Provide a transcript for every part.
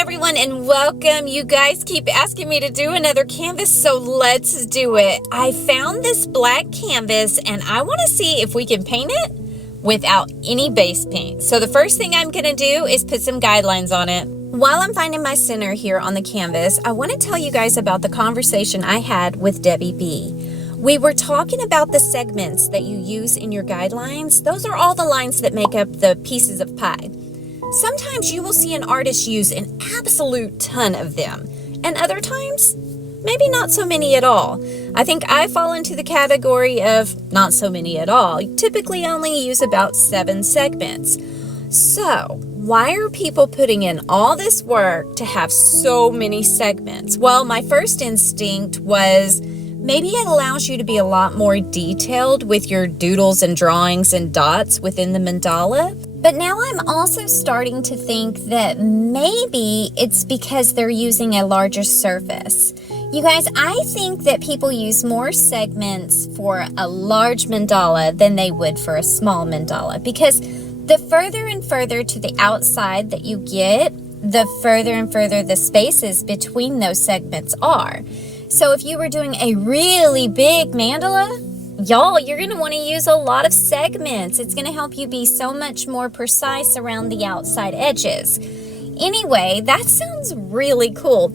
everyone, and welcome. You guys keep asking me to do another canvas, so let's do it. I found this black canvas and I want to see if we can paint it without any base paint. So the first thing I'm going to do is put some guidelines on it. While I'm finding my center here on the canvas, I want to tell you guys about the conversation I had with Debbie B. We were talking about the segments that you use in your guidelines. Those are all the lines that make up the pieces of pie. Sometimes you will see an artist use an absolute ton of them, and other times, maybe not so many at all. I think I fall into the category of not so many at all. You typically only use about 7 segments. So, why are people putting in all this work to have so many segments? Well, my first instinct was maybe it allows you to be a lot more detailed with your doodles and drawings and dots within the mandala. But now I'm also starting to think that maybe it's because they're using a larger surface. You guys, I think that people use more segments for a large mandala than they would for a small mandala, because the further and further to the outside that you get, the further and further the spaces between those segments are. So if you were doing a really big mandala, y'all, you're going to want to use a lot of segments. It's going to help you be so much more precise around the outside edges. Anyway, that sounds really cool.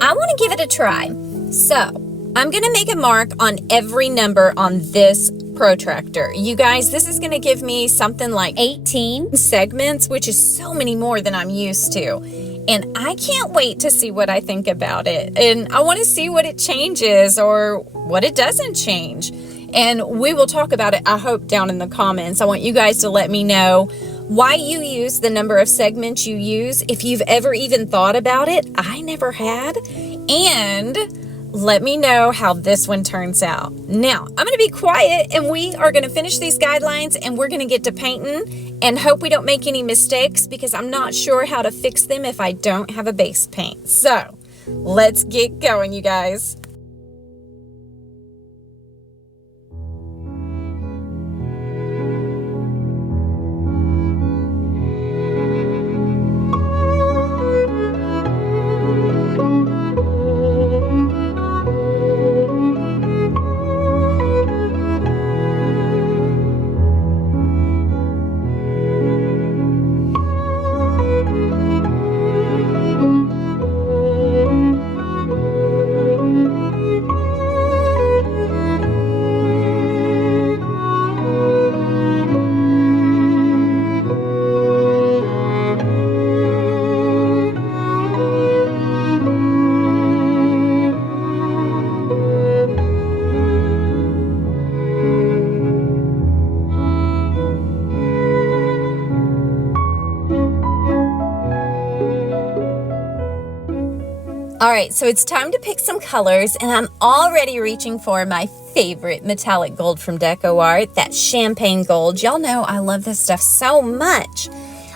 I want to give it a try. So, I'm going to make a mark on every number on this protractor. You guys, this is going to give me something like 18 segments, which is so many more than I'm used to. And I can't wait to see what I think about it. And I want to see what it changes or what it doesn't change. And we will talk about it, I hope, down in the comments. I want you guys to let me know why you use the number of segments you use. If you've ever even thought about it, I never had. And let me know how this one turns out. Now, I'm going to be quiet and we are going to finish these guidelines and we're going to get to painting and hope we don't make any mistakes because I'm not sure how to fix them if I don't have a base paint. So, let's get going, you guys. All right, so it's time to pick some colors, and I'm already reaching for my favorite metallic gold from Deco Art, that champagne gold. Y'all know I love this stuff so much.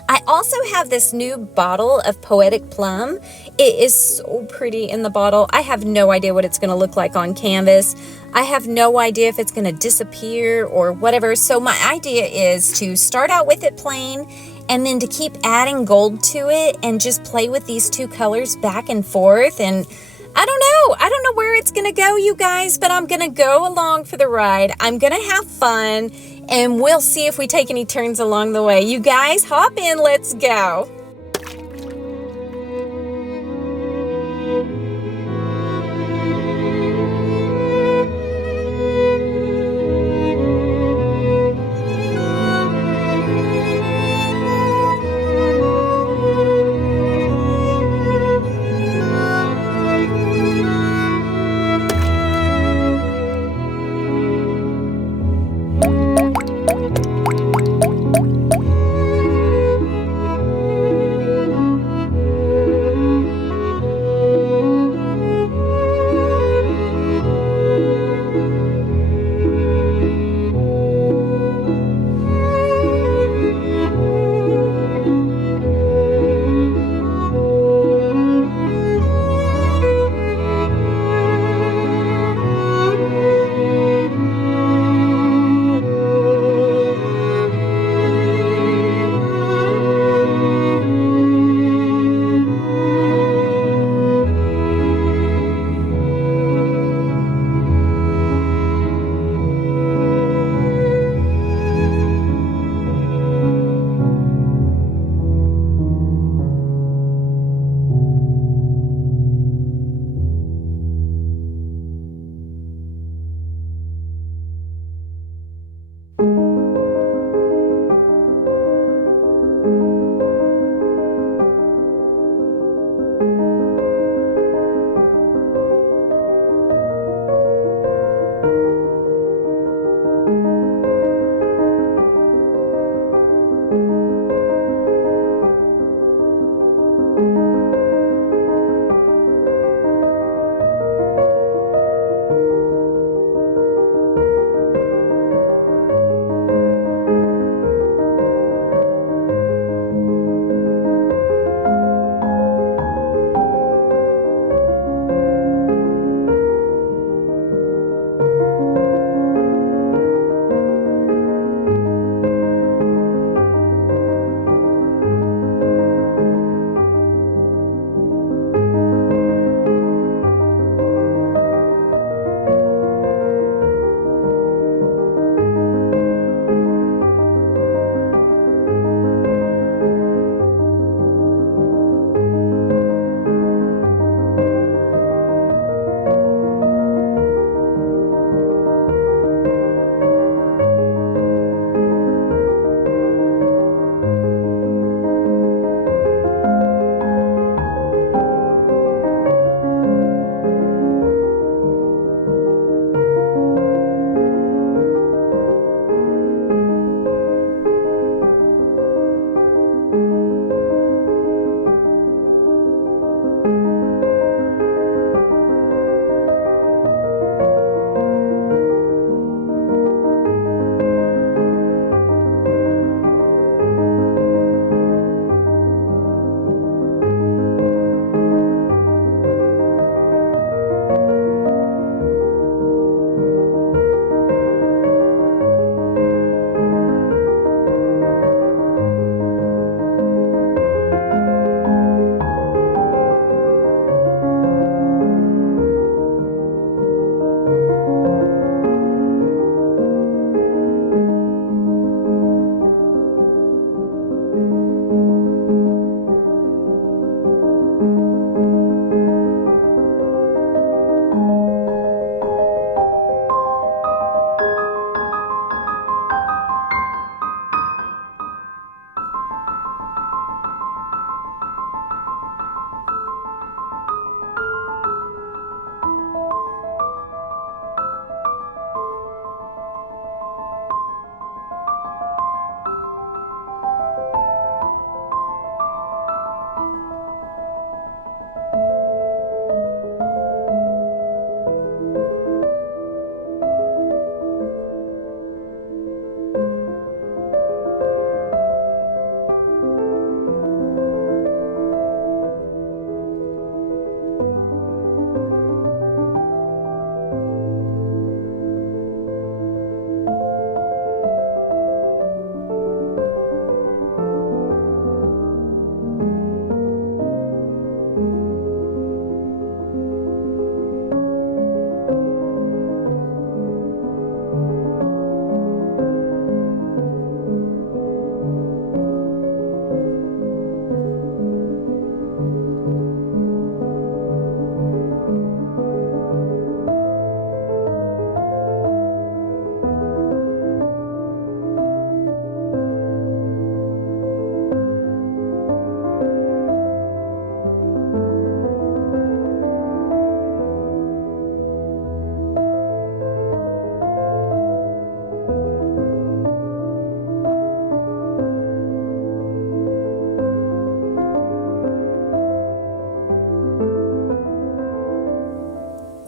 I also have this new bottle of Poetic Plum. It is so pretty in the bottle. I have no idea what it's going to look like on canvas. I have no idea if it's going to disappear or whatever. So my idea is to start out with it plain and then to keep adding gold to it and just play with these two colors back and forth. And I don't know where it's gonna go, you guys, but I'm gonna go along for the ride. I'm gonna have fun and we'll see if we take any turns along the way. You guys, hop in, let's go.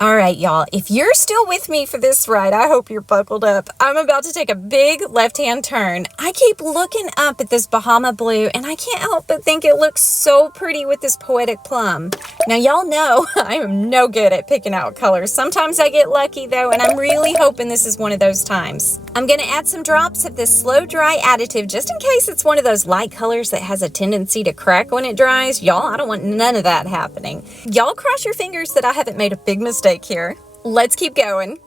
All right, y'all, if you're still with me for this ride, I hope you're buckled up. I'm about to take a big left-hand turn. I keep looking up at this Bahama Blue, and I can't help but think it looks so pretty with this poetic plum. Now, y'all know I am no good at picking out colors. Sometimes I get lucky, though, and I'm really hoping this is one of those times. I'm going to add some drops of this slow dry additive just in case it's one of those light colors that has a tendency to crack when it dries. Y'all, I don't want none of that happening. Y'all cross your fingers that I haven't made a big mistake here. Let's keep going.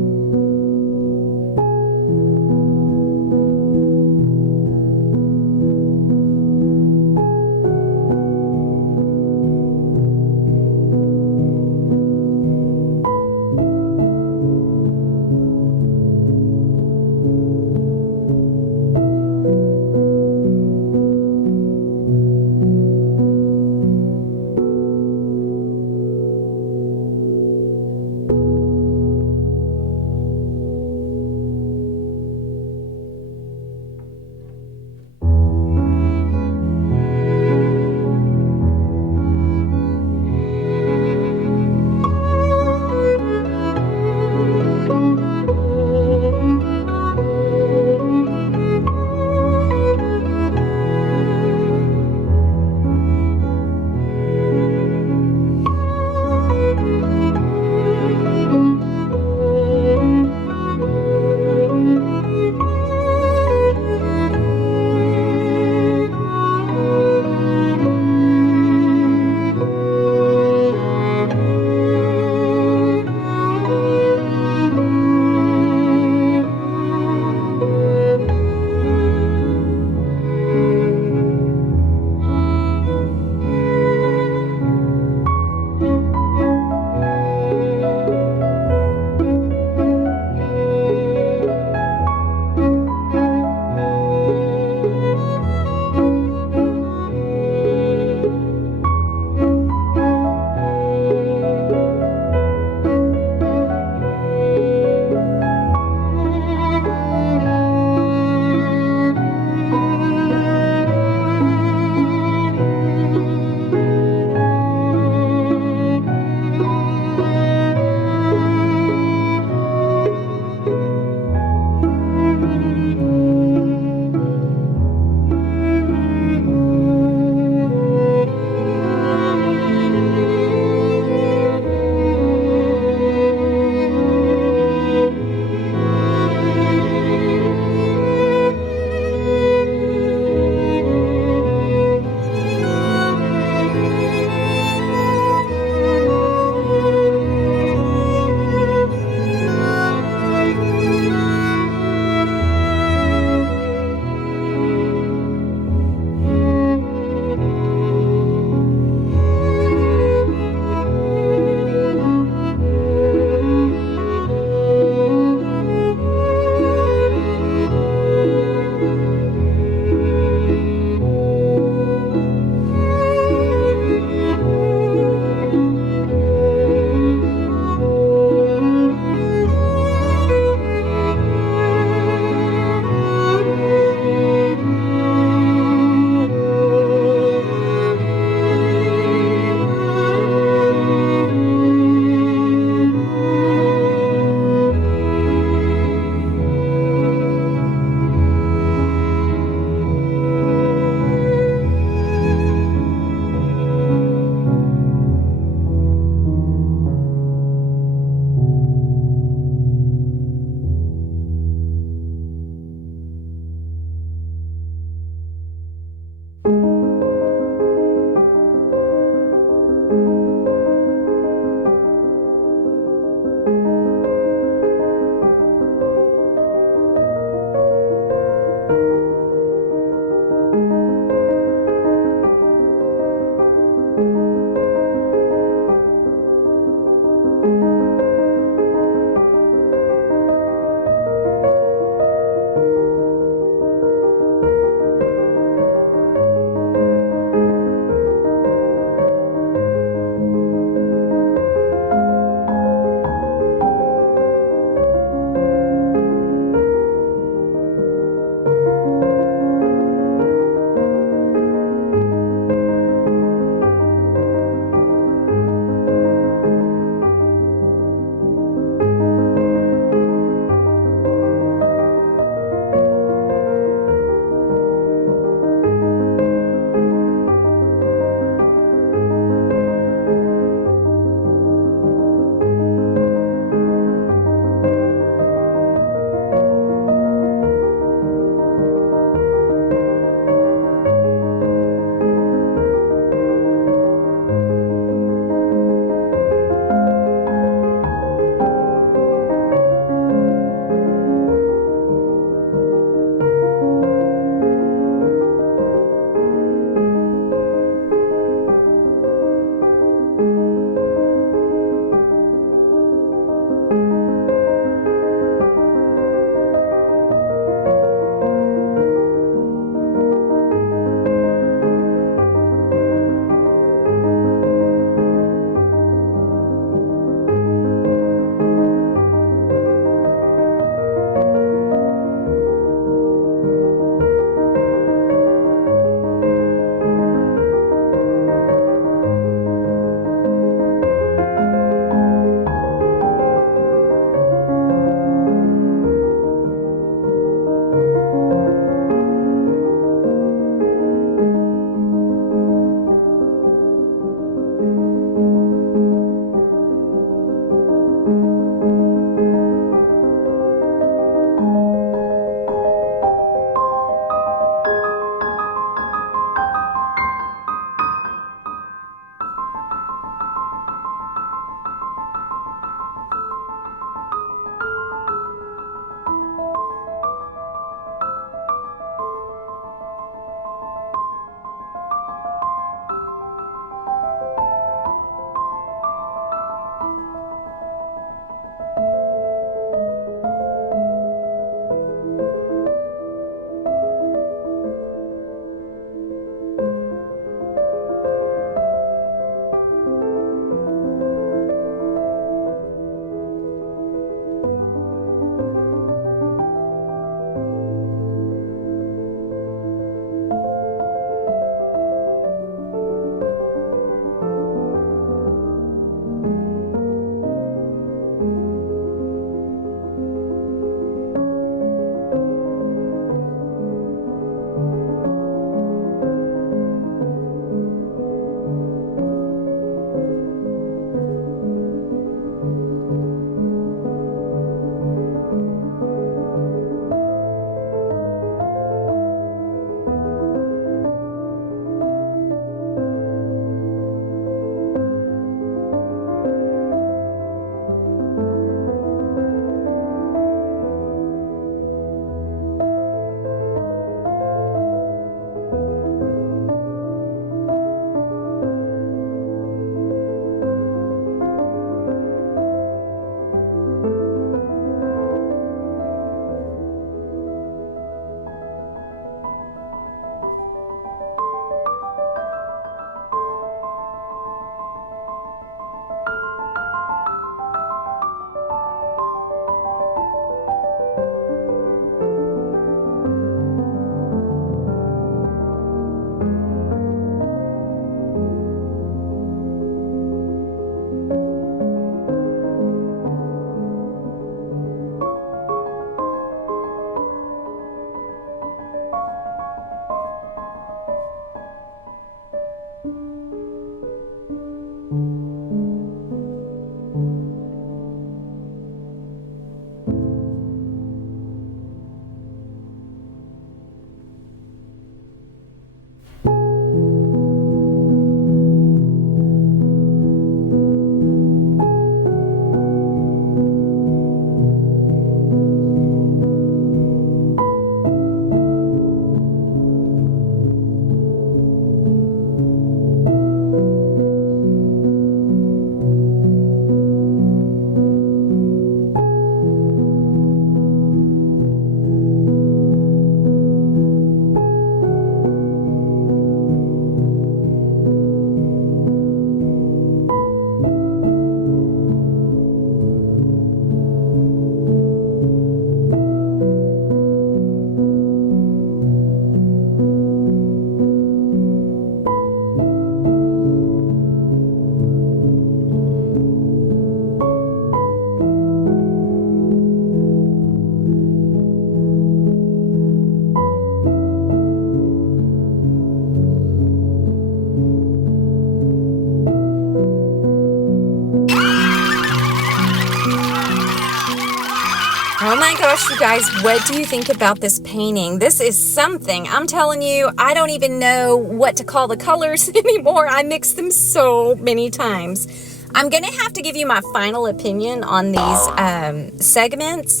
Oh my gosh, you guys, what do you think about this painting? This is something. I'm telling you, I don't even know what to call the colors anymore. I mixed them so many times. I'm gonna have to give you my final opinion on these segments.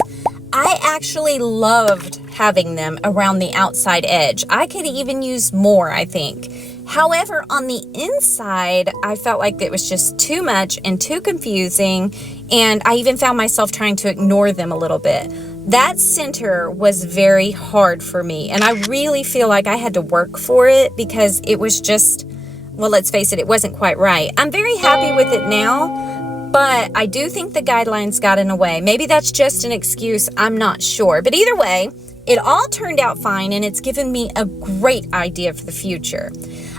I actually loved having them around the outside edge. I could even use more, I think. However, on the inside, I felt like it was just too much and too confusing, and I even found myself trying to ignore them a little bit. That center was very hard for me, and I really feel like I had to work for it because it was just, well, let's face it, it wasn't quite right. I'm very happy with it now, but I do think the guidelines got in the way. Maybe that's just an excuse, I'm not sure. But either way, it all turned out fine, and it's given me a great idea for the future.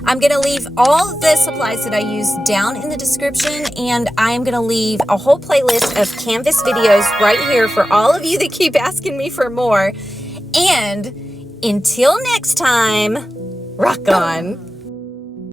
I'm gonna leave all the supplies that I use down in the description, and I'm gonna leave a whole playlist of canvas videos right here for all of you that keep asking me for more. And until next time, rock on.